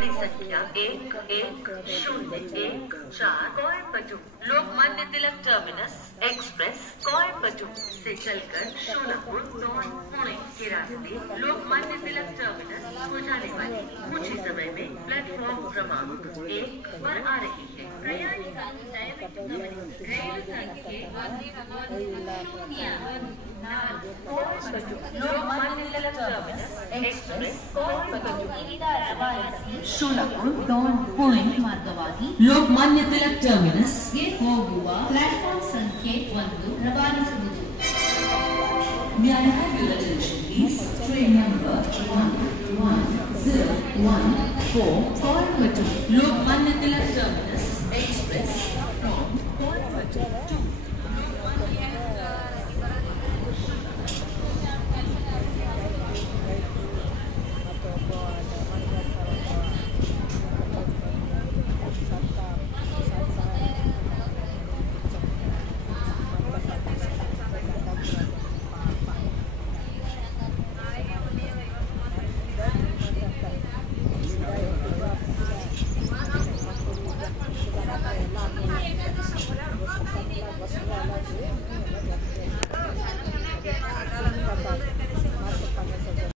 रेलगाड़ी संख्या 1101 Coimbatore Lokmanya Tilak terminus express Coimbatore से चलकर शोलापुर पुणे के रास्ते लोकमान्य तिलक टर्मिनस को जाने वाली कुछ ही समय में प्लेटफॉर्म क्रमांक 1 पर आ रही है। प्रयाणिकानु ದಯವಿಟ್ಟು ಗಮನಿಸಿ ರೈಲು ಸಂಖ್ಯೆ 1104 लोकमान्य तिलक टर्मिनस एक्सप्रेस ಶೋಲಾಪುರ पुणे ಮಾರ್ಗವಾಗಿ ಲೋಕಮಾನ್ಯ ತಿಲಕ್ ಟರ್ಮಿನಸ್ ಗೆ ಹೋಗುವ ಪ್ಲಾಟ್ಫಾರ್ಮ್ ಸಂಖ್ಯೆ 1 ರವಾನಿಸುವುದು. May I have your attention please? Train number 1104 Coimbatore Lokmanya Tilak Terminus Express from Coimbatore to